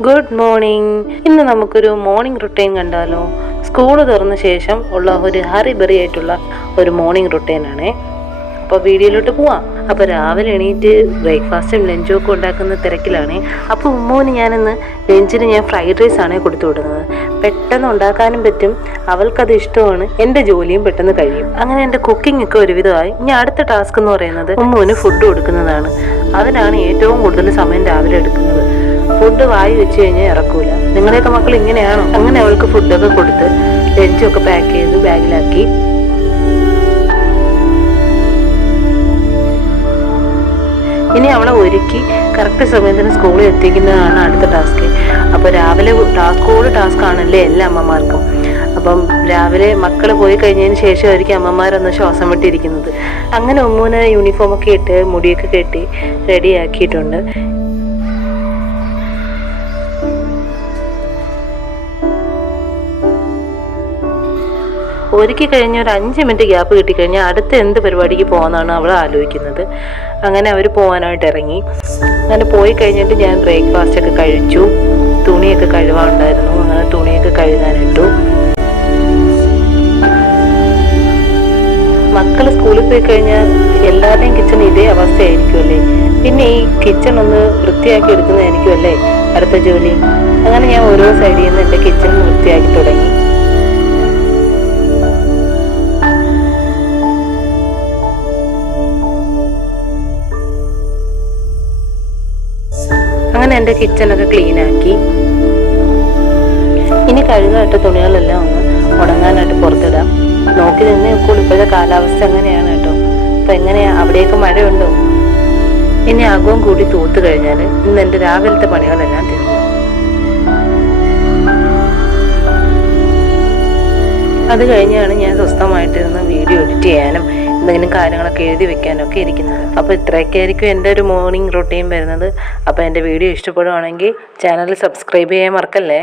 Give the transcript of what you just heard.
Good morning. ഇന്ന് നമുക്കൊരു morning routine കണ്ടാലോ? സ്കൂൾ തുറന്ന ശേഷം ഉള്ള ഒരു ഹറിബറി ആയിട്ടുള്ള ഒരു മോർണിംഗ് റുട്ടീനാണേ. അപ്പോൾ വീഡിയോയിലോട്ട് പോവാം. അപ്പോൾ രാവിലെ എണീറ്റ് ബ്രേക്ക്ഫാസ്റ്റും ലഞ്ചും ഒക്കെ ഉണ്ടാക്കുന്ന തിരക്കിലാണ്. അപ്പോൾ ഉമ്മൂന് ഞാനിന്ന് ലഞ്ചിന് ഞാൻ ഫ്രൈഡ് റൈസ് ആണ് കൊടുത്തു വിടുന്നത്. പെട്ടെന്ന് ഉണ്ടാക്കാനും പറ്റും, അവൾക്കത് ഇഷ്ടമാണ്, എൻ്റെ ജോലിയും പെട്ടെന്ന് കഴിയും. അങ്ങനെ എൻ്റെ കുക്കിംഗ് ഒക്കെ ഒരുവിധമായി. ഇനി അടുത്ത ടാസ്ക് എന്ന് പറയുന്നത് ഉമ്മൂന് ഫുഡ് കൊടുക്കുന്നതാണ്. അതിനാണ് ഏറ്റവും കൂടുതൽ സമയം രാവിലെ എടുക്കുന്നത്. ഫുഡ് വായി വെച്ച് കഴിഞ്ഞാൽ ഇറക്കൂല. നിങ്ങളുടെയൊക്കെ മക്കൾ ഇങ്ങനെയാണോ? അങ്ങനെ അവൾക്ക് ഫുഡൊക്കെ കൊടുത്ത് ലഞ്ചൊക്കെ പാക്ക് ചെയ്ത് ബാഗിലാക്കി. ഇനി അവളെ ഒരുക്കി കറക്റ്റ് സമയത്തിന് സ്കൂളിൽ എത്തിക്കുന്നതാണ് അടുത്ത ടാസ്ക്. അപ്പോൾ രാവിലെ ടാസ്ക് ആണല്ലേ എല്ലാ അമ്മമാർക്കും. അപ്പം രാവിലെ മക്കൾ പോയി കഴിഞ്ഞതിന് ശേഷമായിരിക്കും അമ്മമാരൊന്ന് ശ്വാസം വിട്ടിരിക്കുന്നത്. അങ്ങനെ ഉമ്മൂനെ യൂണിഫോമൊക്കെ ഇട്ട് മുടിയൊക്കെ കെട്ടി റെഡിയാക്കിയിട്ടുണ്ട്. ഒരുക്കി കഴിഞ്ഞ് ഒരു 5 മിനിറ്റ് ഗ്യാപ്പ് കിട്ടിക്കഴിഞ്ഞാൽ അടുത്ത എന്ത് പരിപാടിക്ക് പോകാമെന്നാണ് അവൾ ആലോചിക്കുന്നത്. അങ്ങനെ അവർ പോകാനായിട്ട് ഇറങ്ങി. അങ്ങനെ പോയി കഴിഞ്ഞിട്ട് ഞാൻ ബ്രേക്ക്ഫാസ്റ്റ് ഒക്കെ കഴിച്ചു. തുണിയൊക്കെ കഴുകാനുണ്ടായിരുന്നു. അങ്ങനെ തുണിയൊക്കെ കഴുകാനിട്ടു. മക്കൾ സ്കൂളിൽ പോയി കഴിഞ്ഞാൽ എല്ലാവരുടെയും കിച്ചൺ ഇതേ അവസ്ഥയായിരിക്കുമല്ലേ. പിന്നെ ഈ കിച്ചൺ ഒന്ന് വൃത്തിയാക്കി എടുക്കുന്നതായിരിക്കും അല്ലേ അടുത്ത ജോലി. അങ്ങനെ ഞാൻ ഓരോ സൈഡിൽ നിന്ന് എൻ്റെ കിച്ചൺ വൃത്തിയാക്കി തുടങ്ങി. അങ്ങനെ എൻ്റെ കിച്ചണൊക്കെ ക്ലീനാക്കി. ഇനി കഴുകാനായിട്ട് തുണികളെല്ലാം ഒന്ന് ഉണങ്ങാനായിട്ട് പുറത്തിടാം. നോക്കി നിന്ന് ഇപ്പോൾ ഇപ്പോഴത്തെ കാലാവസ്ഥ അങ്ങനെയാണ് കേട്ടോ. അപ്പം എങ്ങനെയാ അവിടെയൊക്കെ മഴയുണ്ടോ? ഇനി അകവും കൂടി തൂത്ത് കഴിഞ്ഞാൽ ഇന്ന് എൻ്റെ രാവിലത്തെ പണികളെല്ലാം തീർന്നു. അത് കഴിഞ്ഞാണ് ഞാൻ സ്വസ്ഥമായിട്ടിരുന്ന് വീഡിയോ എഡിറ്റ് ചെയ്യാനും എന്തെങ്കിലും കാര്യങ്ങളൊക്കെ എഴുതി വെക്കാനൊക്കെ ഇരിക്കുന്നത്. അപ്പോൾ ഇത്രയൊക്കെ ആയിരിക്കും എൻ്റെ ഒരു മോർണിംഗ് റൊട്ടീൻ വരുന്നത്. അപ്പോൾ എൻ്റെ വീഡിയോ ഇഷ്ടപ്പെടുവാണെങ്കിൽ ചാനൽ സബ്സ്ക്രൈബ് ചെയ്യാൻ മറക്കല്ലേ.